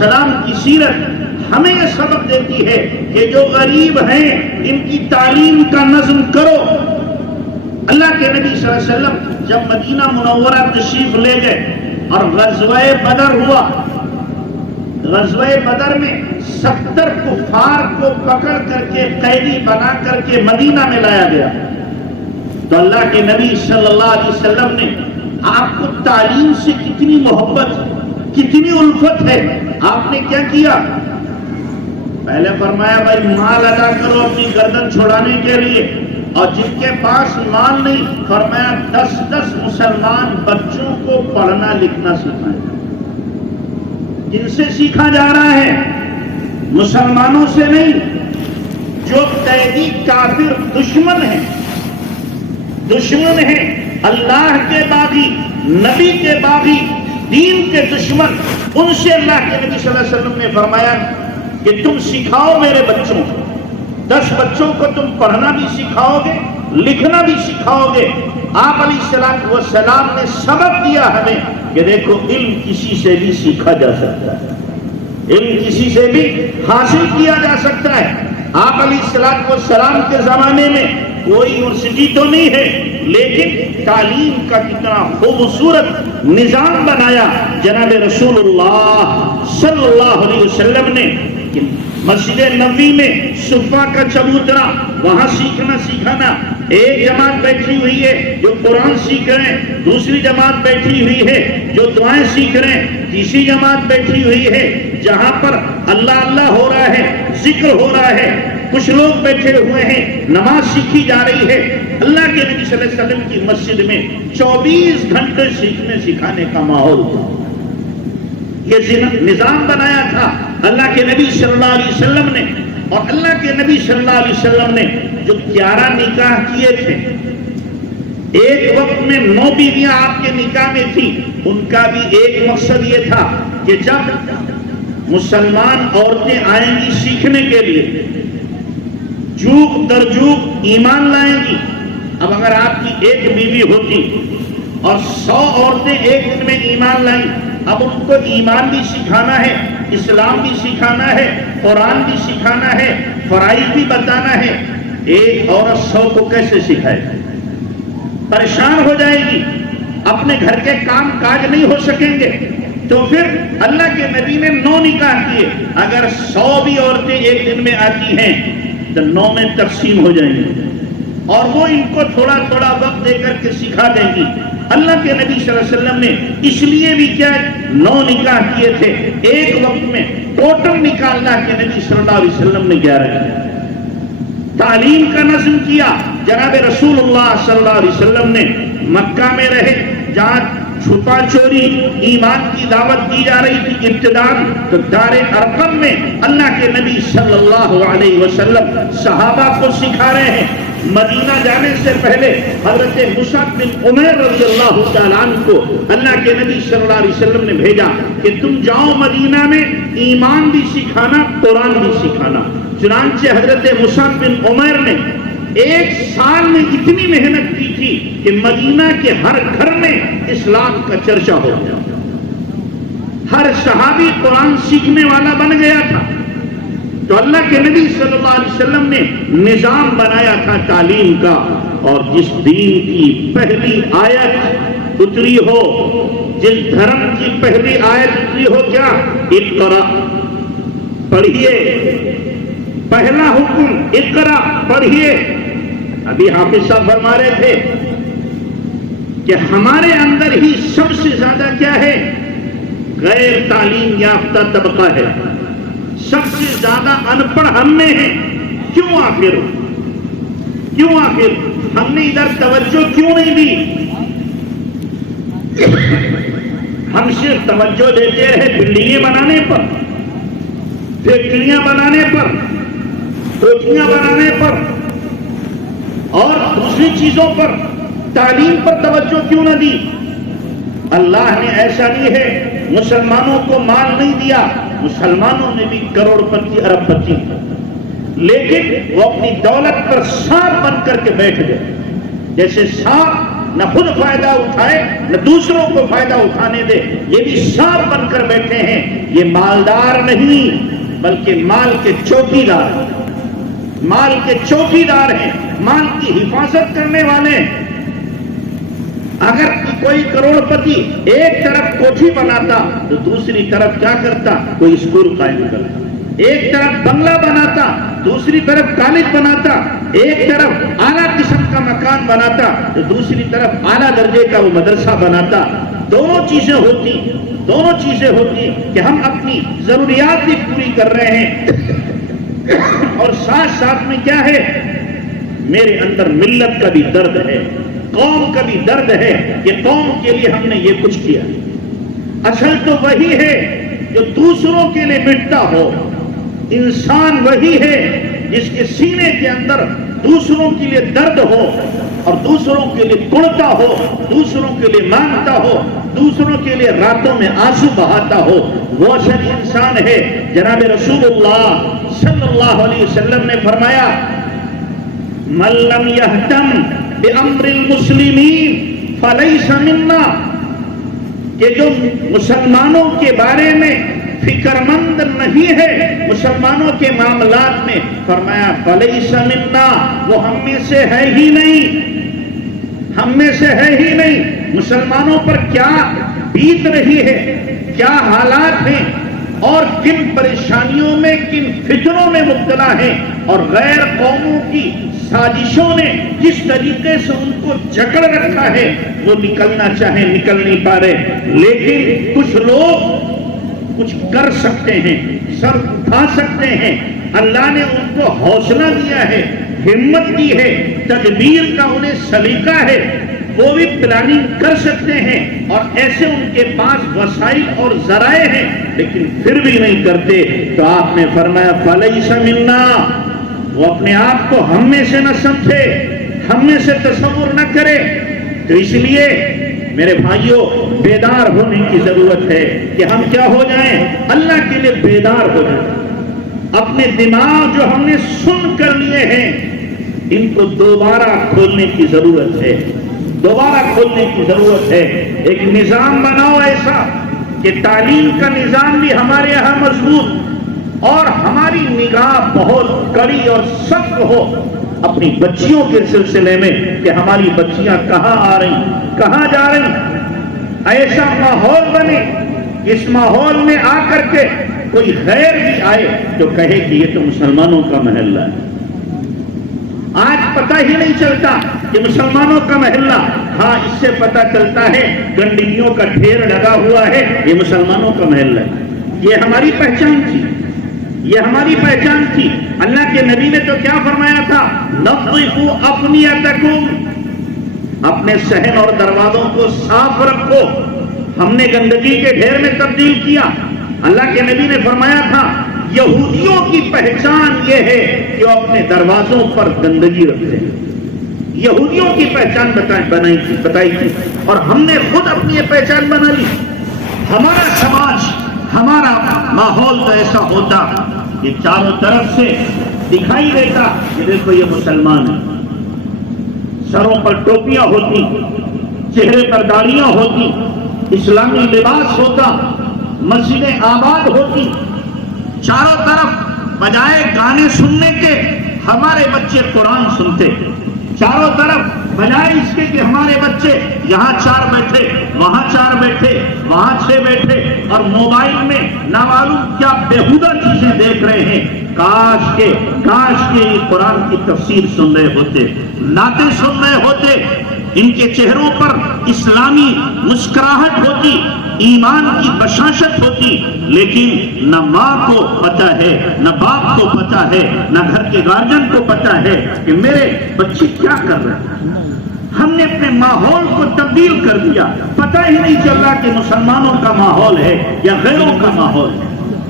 والسلام کی سیرت ہمیں یہ سبق دیتی ہے کہ جو غریب ہیں ان کی تعلیم کا نظم کرو۔ اللہ کے نبی صلی اللہ علیہ وسلم جب مدینہ منورہ تشریف لے گئے اور غزوہ بدر ہوا، غزوہ بدر میں 70 کفار کو پکڑ کر کے قیدی بنا کر کے مدینہ میں لایا گیا، تو اللہ کے نبی صلی اللہ علیہ وسلم نے آپ کو تعلیم سے کتنی محبت، کتنی الفت ہے، آپ نے کیا کیا؟ پہلے فرمایا بھائی مال ادا کرو اپنی گردن چھڑانے کے لیے، اور جن کے پاس مال نہیں فرمایا 10 مسلمان بچوں کو پڑھنا لکھنا سکھائیں۔ جن سے سیکھا جا رہا ہے مسلمانوں سے نہیں، جو قیدی کافر دشمن ہیں، دشمن ہیں اللہ کے باغی، نبی کے باغی، دین کے دشمن، ان سے اللہ کے نبی صلی اللہ علیہ وسلم نے فرمایا کہ تم سکھاؤ میرے بچوں کو، 10 بچوں کو تم پڑھنا بھی سکھاؤ گے، لکھنا بھی سکھاؤ گے۔ آپ علیہ السلام نے سبق دیا ہمیں کہ دیکھو علم کسی سے بھی سیکھا جا سکتا ہے، علم کسی سے بھی حاصل کیا جا سکتا ہے۔ آپ علیہ السلام کے زمانے میں کوئی یونیورسٹی تو نہیں ہے، لیکن تعلیم کا کتنا خوبصورت نظام بنایا جناب رسول اللہ صلی اللہ علیہ وسلم نے۔ مسجد نبوی میں صفہ کا چبوترا، وہاں سیکھنا سکھانا، ایک جماعت بیٹھی ہوئی ہے جو قرآن سیکھ رہے ہیں، دوسری جماعت بیٹھی ہوئی ہے جو دعائیں سیکھ رہے ہیں، تیسری جماعت بیٹھی ہوئی ہے جہاں پر اللہ اللہ ہو رہا ہے، ذکر ہو رہا ہے، کچھ لوگ بیٹھے ہوئے ہیں، نماز سیکھی جا رہی ہے۔ اللہ کے نبی صلی اللہ علیہ وسلم کی مسجد میں 24 گھنٹے سیکھنے سکھانے کا ماحول تھا۔ یہ نظام بنایا تھا اللہ کے نبی صلی اللہ علیہ وسلم نے، اور اللہ کے نبی صلی اللہ علیہ وسلم نے جو 11 نکاح کیے تھے، ایک وقت میں 9 بیویاں آپ کے نکاح میں تھیں، ان کا بھی ایک مقصد یہ تھا کہ جب مسلمان عورتیں آئیں گی سیکھنے کے لیے، جوک در جوک ایمان لائیں گی۔ اب اگر آپ کی ایک بیوی ہوتی اور 100 عورتیں ایک دن میں ایمان لائیں، اب ان کو ایمان بھی سکھانا ہے، اسلام بھی سکھانا ہے، قرآن بھی سکھانا ہے، فرائض بھی بتانا ہے، ایک عورت 100 کو کیسے سکھائے؟ پریشان ہو جائے گی، اپنے گھر کے کام کاج نہیں ہو سکیں گے۔ تو پھر اللہ کے نبی نے 9 نکاح کیے، اگر 100 بھی عورتیں ایک دن میں آتی ہیں تو 9 میں تقسیم ہو جائیں گی، اور وہ ان کو تھوڑا تھوڑا وقت دے کر کے سکھا دیں گی۔ اللہ کے نبی صلی اللہ علیہ وسلم نے اس لیے بھی کیا 9 نکاح کیے تھے ایک وقت میں، ٹوٹل نکاح اللہ کے نبی صلی اللہ علیہ وسلم نے 11 کیا۔ تعلیم کا نظم کیا جناب رسول اللہ صلی اللہ علیہ وسلم نے۔ مکہ میں رہے جہاں چھپا چوری ایمان کی دعوت دی جا رہی تھی ابتداءً، تو دار ارقم میں اللہ کے نبی صلی اللہ علیہ وسلم صحابہ کو سکھا رہے ہیں۔ مدینہ جانے سے پہلے حضرت مصعب بن عمیر رضی اللہ تعالیٰ عنہ کو اللہ کے نبی صلی اللہ علیہ وسلم نے بھیجا کہ تم جاؤ مدینہ میں، ایمان بھی سکھانا، قرآن بھی سکھانا۔ چنانچہ حضرت مصعب بن عمیر نے 1 سال میں اتنی محنت کی تھی کہ مدینہ کے ہر گھر میں اسلام کا چرچا ہو گیا، ہر صحابی قرآن سیکھنے والا بن گیا تھا۔ تو اللہ کے نبی صلی اللہ علیہ وسلم نے نظام بنایا تھا تعلیم کا، اور جس دین کی پہلی آیت اتری ہو، جس دھرم کی پہلی آیت اتری ہو، کیا؟ اقرا، پڑھیے، پہلا حکم اقرا، پڑھیے۔ ابھی حافظ صاحب فرما رہے تھے کہ ہمارے اندر ہی سب سے زیادہ کیا ہے؟ غیر تعلیم یافتہ طبقہ ہے، سب سے زیادہ ان پڑھ ہم میں ہیں۔ کیوں آخر ہم نے ادھر توجہ کیوں نہیں دی؟ ہم صرف توجہ دیتے رہے بلڈنگیں بنانے پر، فیکٹریاں بنانے پر، کوٹیاں بنانے پر اور دوسری چیزوں پر، تعلیم پر توجہ کیوں نہ دی؟ اللہ نے ایسا نہیں ہے مسلمانوں کو مال نہیں دیا، مسلمانوں نے بھی کروڑ پتی ارب پتی، لیکن وہ اپنی دولت پر سانپ بن کر کے بیٹھ گئے۔ جیسے سانپ نہ خود فائدہ اٹھائے نہ دوسروں کو فائدہ اٹھانے دے. یہ بھی سانپ بن کر بیٹھے ہیں. یہ مالدار نہیں بلکہ مال کے چوکیدار ہیں. مال کے چوکیدار ہیں, مال کی حفاظت کرنے والے ہیں. اگر کوئی کروڑ پتی ایک طرف کوٹھی بناتا تو دوسری طرف کیا کرتا؟ کوئی اسکول قائم کرتا. ایک طرف بنگلہ بناتا, دوسری طرف کالج بناتا. ایک طرف اعلیٰ قسم کا مکان بناتا تو دوسری طرف اعلیٰ درجے کا وہ مدرسہ بناتا. دونوں چیزیں ہوتی کہ ہم اپنی ضروریات بھی پوری کر رہے ہیں اور ساتھ ساتھ میں کیا ہے, میرے اندر ملت کا بھی درد ہے, قوم کا بھی درد ہے کہ قوم کے لیے ہم نے یہ کچھ کیا. اصل تو وہی ہے جو دوسروں کے لیے مٹتا ہو. انسان وہی ہے جس کے سینے کے اندر دوسروں کے لیے درد ہو اور دوسروں کے لیے کڑتا ہو, دوسروں کے لیے مانگتا ہو, دوسروں کے لیے راتوں میں آنسو بہاتا ہو. وہ اصل انسان ہے. جناب رسول اللہ صلی اللہ علیہ وسلم نے فرمایا, من لم یہتم بامر المسلمین فلیس منا, کہ جو مسلمانوں کے بارے میں فکر مند نہیں ہے, مسلمانوں کے معاملات میں, فرمایا فلیس منا, وہ ہم میں سے ہے ہی نہیں, ہم میں سے ہے ہی نہیں. مسلمانوں پر کیا بیت رہی ہے, کیا حالات ہیں اور کن پریشانیوں میں, کن فتنوں میں مبتلا ہیں, اور غیر قوموں کی سازشوں نے جس طریقے سے ان کو جکڑ رکھا ہے, وہ نکلنا چاہے نکل نہیں پا رہے. لیکن کچھ لوگ کچھ کر سکتے ہیں, سر اٹھا سکتے ہیں. اللہ نے ان کو حوصلہ دیا ہے, ہمت دی ہے, تدبیر کا انہیں سلیقہ ہے, وہ بھی پلاننگ کر سکتے ہیں اور ایسے ان کے پاس وسائل اور ذرائع ہیں, لیکن پھر بھی نہیں کرتے. تو آپ نے فرمایا فلیس منا, وہ اپنے آپ کو ہم میں سے نہ سمجھے, ہم میں سے تصور نہ کرے. تو اس لیے میرے بھائیوں, بیدار ہونے کی ضرورت ہے کہ ہم کیا ہو جائیں, اللہ کے لیے بیدار ہو جائیں. اپنے دماغ جو ہم نے سن کر لیے ہیں ان کو دوبارہ کھولنے کی ضرورت ہے, دوبارہ کھولنے کی ضرورت ہے. ایک نظام بناؤ ایسا کہ تعلیم کا نظام بھی ہمارے یہاں مضبوط اور ہماری نگاہ بہت کڑی اور سخت ہو اپنی بچیوں کے سلسلے میں کہ ہماری بچیاں کہاں آ رہی, کہاں جا رہی. ایسا ماحول بنے, اس ماحول میں آ کر کے کوئی غیر بھی آئے تو کہے کہ یہ تو مسلمانوں کا محلہ ہے. آج پتہ ہی نہیں چلتا کہ مسلمانوں کا محلہ, ہاں اس سے پتہ چلتا ہے گندگیوں کا ڈھیر لگا ہوا ہے, یہ مسلمانوں کا محلہ ہے. یہ ہماری پہچان تھی, یہ ہماری پہچان تھی. اللہ کے نبی نے تو کیا فرمایا تھا, نظفوا افنیتکم, اپنے صحن اور دروازوں کو صاف رکھو. ہم نے گندگی کے ڈھیر میں تبدیل کیا. اللہ کے نبی نے فرمایا تھا یہودیوں کی پہچان یہ ہے کہ وہ اپنے دروازوں پر گندگی رکھتے ہیں. یہودیوں کی پہچان بتائی تھی اور ہم نے خود اپنی یہ پہچان بنا لی. ہمارا سماج, ہمارا ماحول تو ایسا ہوتا کہ چاروں طرف سے دکھائی دیتا کہ دیکھو یہ مسلمان ہیں. سروں پر ٹوپیاں ہوتی, چہرے پر داڑیاں ہوتی, اسلامی لباس ہوتا, مسجدیں آباد ہوتی. چاروں طرف بجائے گانے سننے کے ہمارے بچے قرآن سنتے. چاروں طرف بجائے اس کے کہ ہمارے بچے یہاں 4 بیٹھے, وہاں 4 بیٹھے, وہاں 6 بیٹھے اور موبائل میں نامعلوم کیا بےہودہ چیزیں دیکھ رہے ہیں. کاش کے یہ قرآن کی تفسیر سن رہے ہوتے, نعتیں سن رہے ہوتے, ان کے چہروں پر اسلامی مسکراہٹ ہوتی, ایمان کی بشاشت ہوتی. لیکن نہ ماں کو پتہ ہے, نہ باپ کو پتہ ہے, نہ گھر کے گارجن کو پتہ ہے کہ میرے بچے کیا کر رہے ہیں. ہم نے اپنے ماحول کو تبدیل کر دیا. پتہ ہی نہیں چل رہا کہ مسلمانوں کا ماحول ہے یا غیروں کا ماحول ہے.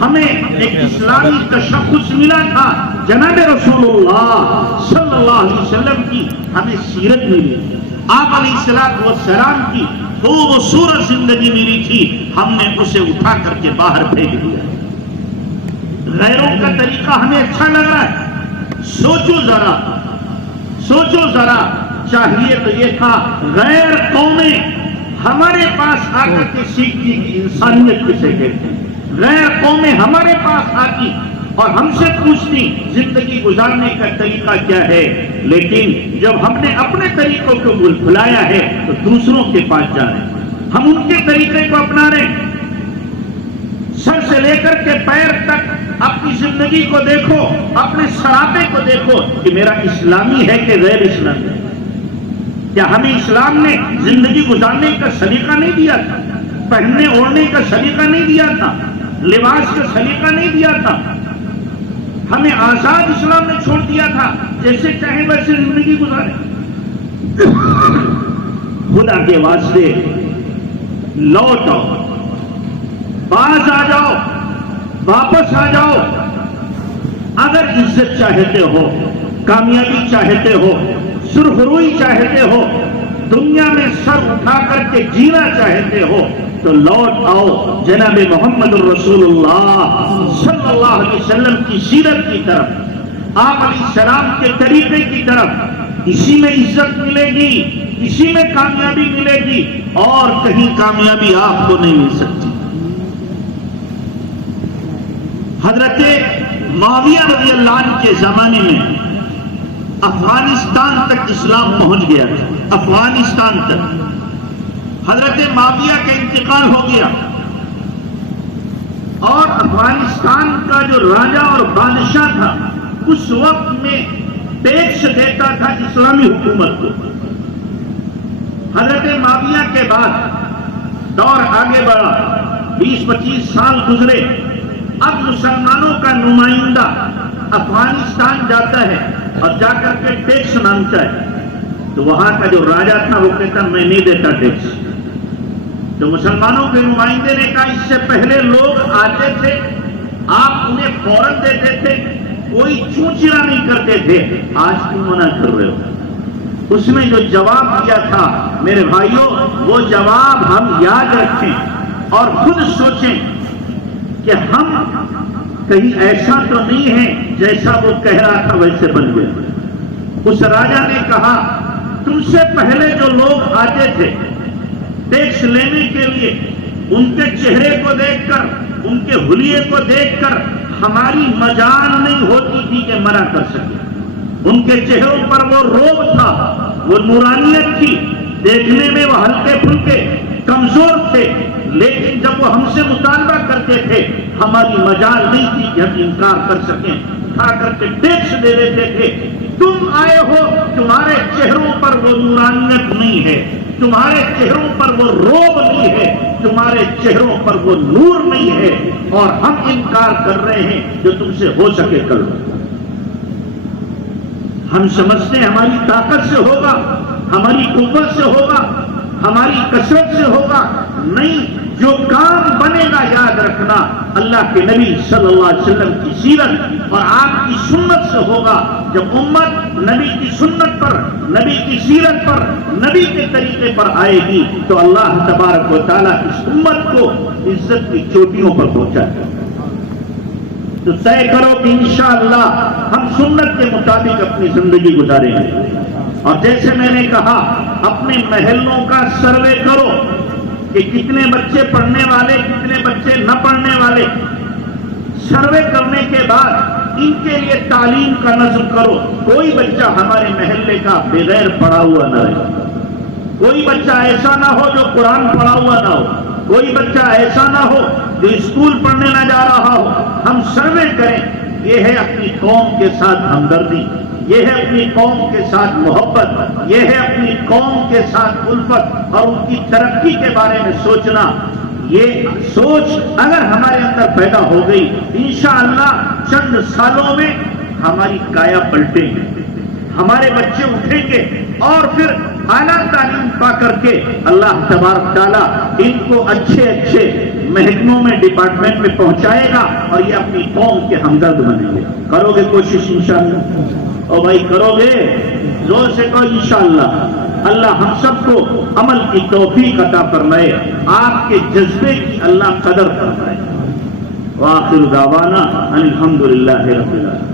ہمیں ایک اسلامی تشخص ملا تھا, جناب رسول اللہ صلی اللہ علیہ وسلم کی ہمیں سیرت ملی, آپ علیہ السلام کی خوبصورت زندگی ملی تھی. ہم نے اسے اٹھا کر کے باہر پھینک دیا. غیروں کا طریقہ ہمیں اچھا لگ رہا ہے. سوچو ذرا چاہیے تو یہ تھا غیر قومیں ہمارے پاس آ کر کے سیکھتی کہ انسانیت کسے کہتے ہیں، غیر قومیں ہمارے پاس آتی اور ہم سے پوچھتی زندگی گزارنے کا طریقہ کیا ہے، لیکن جب ہم نے اپنے طریقوں کو بھلایا ہے تو دوسروں کے پاس جا رہے ہیں، ہم ان کے طریقے کو اپنا رہے ہیں۔ سر سے لے کر کے پیر تک اپنی زندگی کو دیکھو، اپنے سراپے کو دیکھو کہ میرا اسلامی ہے کہ غیر اسلامی ہے۔ کیا ہمیں اسلام نے زندگی گزارنے کا سلیقہ نہیں دیا تھا، پہننے اوڑھنے کا سلیقہ نہیں دیا تھا، لباس کا سلیقہ نہیں دیا تھا؟ ہمیں آزاد اسلام نے چھوڑ دیا تھا، جیسے چاہے ویسے زندگی گزارے۔ خدا کے واسطے لوٹ آؤ، باز آ جاؤ، واپس آ جاؤ۔ اگر عزت چاہتے ہو، کامیابی چاہتے ہو، سرخروئی چاہتے ہو، دنیا میں سر اٹھا کر کے جینا چاہتے ہو تو لوٹ آؤ جناب محمد الرسول اللہ صلی اللہ علیہ وسلم کی سیرت کی طرف، آپ علیہ السلام کے طریقے کی طرف۔ اسی میں عزت ملے گی، اسی میں کامیابی ملے گی، اور کہیں کامیابی آپ کو نہیں مل سکتی۔ حضرت معاویہ رضی اللہ عنہ کے زمانے میں افغانستان تک اسلام پہنچ گیا تھا، افغانستان تک۔ حضرت معاویہ کا انتقال ہو گیا اور افغانستان کا جو راجہ اور بادشاہ تھا اس وقت میں ٹیکس دیتا تھا اسلامی حکومت کو۔ حضرت معاویہ کے بعد دور آگے بڑھا، 20-25 سال گزرے، اب مسلمانوں کا نمائندہ افغانستان جاتا ہے اور جا کر کے ٹیکس مانگتا ہے، تو وہاں کا جو راجہ تھا وہ کہتا میں نہیں دیتا ٹیکس۔ تو مسلمانوں کے نمائندے نے کہا اس سے پہلے لوگ آتے تھے، آپ انہیں فوراً دیتے تھے، کوئی چونچرا نہیں کرتے تھے، آج کیوں منع کر رہے ہو؟ اس میں جو جواب دیا تھا میرے بھائیوں، وہ جواب ہم یاد رکھیں اور خود سوچیں کہ ہم کہیں ایسا تو نہیں ہے جیسا وہ کہہ رہا تھا ویسے بن گئے۔ اس راجہ نے کہا تم سے پہلے جو لوگ آتے تھے ٹیکس لینے کے لیے، ان کے چہرے کو دیکھ کر، ان کے حلیے کو دیکھ کر ہماری مجال نہیں ہوتی تھی کہ منع کر سکے۔ ان کے چہروں پر وہ روب تھا، وہ نورانیت تھی، دیکھنے میں وہ ہلکے پھلکے کمزور تھے، لیکن جب وہ ہم سے مطالبہ کرتے تھے ہماری مجال نہیں تھی کہ ہم انکار کر سکیں، کھا کر کے ٹیکس دے دیتے تھے۔ تم آئے ہو، تمہارے چہروں پر وہ نورانیت نہیں ہے، تمہارے چہروں پر وہ روب نہیں ہے، تمہارے چہروں پر وہ نور نہیں ہے، اور ہم انکار کر رہے ہیں جو تم سے ہو سکے کر لو۔ ہم سمجھتے ہیں ہماری طاقت سے ہوگا، ہماری قوت سے ہوگا، ہماری کثرت سے ہوگا، نہیں، جو کام بنے گا یاد رکھنا اللہ کے نبی صلی اللہ علیہ وسلم کی سیرت اور آپ کی سنت سے ہوگا۔ جب امت نبی کی سنت پر، نبی کی سیرت پر، نبی کے طریقے پر آئے گی تو اللہ تبارک و تعالیٰ اس امت کو عزت کی چوٹیوں پر پہنچائے گا۔ تو طے کرو کہ انشاءاللہ ہم سنت کے مطابق اپنی زندگی گزاریں گے، اور جیسے میں نے کہا اپنے محلوں کا سروے کرو کہ کتنے بچے پڑھنے والے، کتنے بچے نہ پڑھنے والے۔ سروے کرنے کے بعد ان کے لیے تعلیم کا نظم کرو، کوئی بچہ ہمارے محلے کا بغیر پڑھا ہوا نہ رہے، کوئی بچہ ایسا نہ ہو جو قرآن پڑھا ہوا نہ ہو، کوئی بچہ ایسا نہ ہو جو اسکول پڑھنے نہ جا رہا ہو۔ ہم سروے کریں، یہ ہے اپنی قوم کے ساتھ ہمدردی، یہ ہے اپنی قوم کے ساتھ محبت، یہ ہے اپنی قوم کے ساتھ الفت اور ان کی ترقی کے بارے میں سوچنا۔ یہ سوچ اگر ہمارے اندر پیدا ہو گئی، انشاءاللہ چند سالوں میں ہماری کایا پلٹے گی، ہمارے بچے اٹھیں گے اور پھر اعلیٰ تعلیم پا کر کے اللہ تبارک تعالیٰ ان کو اچھے اچھے محکموں میں، ڈپارٹمنٹ میں پہنچائے گا اور یہ اپنی قوم کے ہمدرد بنیں گے۔ کرو گے کوشش انشاءاللہ؟ اور بھائی کرو گے؟ زور سے کہو انشاءاللہ۔ اللہ ہم سب کو عمل کی توفیق عطا فرمائے، آپ کے جذبے کی اللہ قدر فرمائے۔ وآخر دعوانا ان الحمدللہ رب العالمین۔